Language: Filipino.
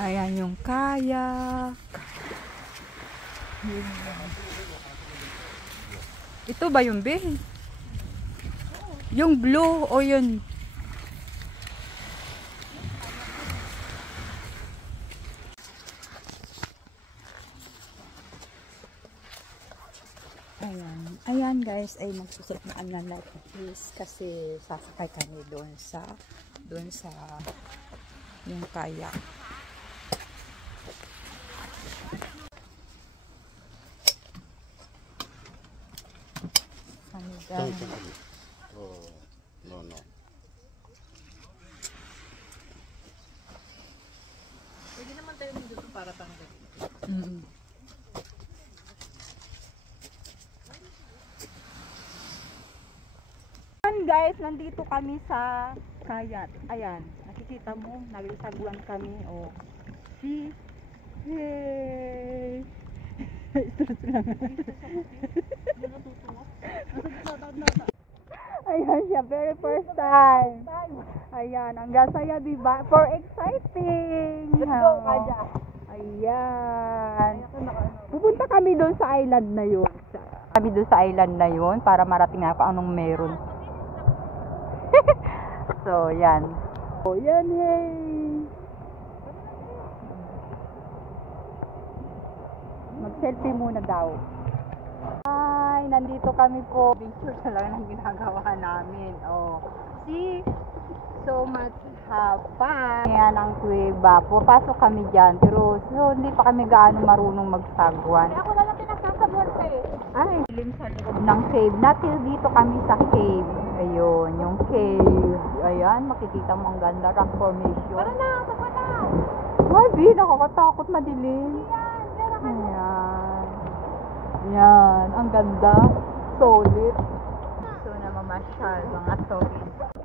Ayan yung kayak. Ito ba yung B? Yung blue o yun? Ayan guys, ay magsusuot na ang life vest kasi sasakay kami doon sa yung kayak. Oh, no. Pwede naman tayo dito para tanggal. Guys, nandito kami sa kayak. Ayan, nakikita mo, nagsasaguan kami. Oh. Si hey. Ayan siya, very first time. Ayan, ang gasaya, diba? For exciting. Let's go, Kaja. Ayan. Pupunta kami doon sa island na yun. Para marating na kung anong meron. So, yan. Oh, yan, hey. Mag-selfie muna daw. Ay, nandito kami po. Picture na lang ang ginagawa namin. Oh, see? So much fun. Yan ang kuweba. Pupasok kami dyan. Pero hindi pa kami gaano marunong magsagwan. Ako na lang pinagsasabuan ko eh. Ay, lim sa loob ng cave. Natil dito kami sa cave. Ayun, yung cave. Ayan, makikita mo ang ganda. Rock formation. Para na, sabuan na. Ay, B, nakakatakot madilim. Ayan. Yan, ang ganda. Solid. So, namamasyal mga tourist.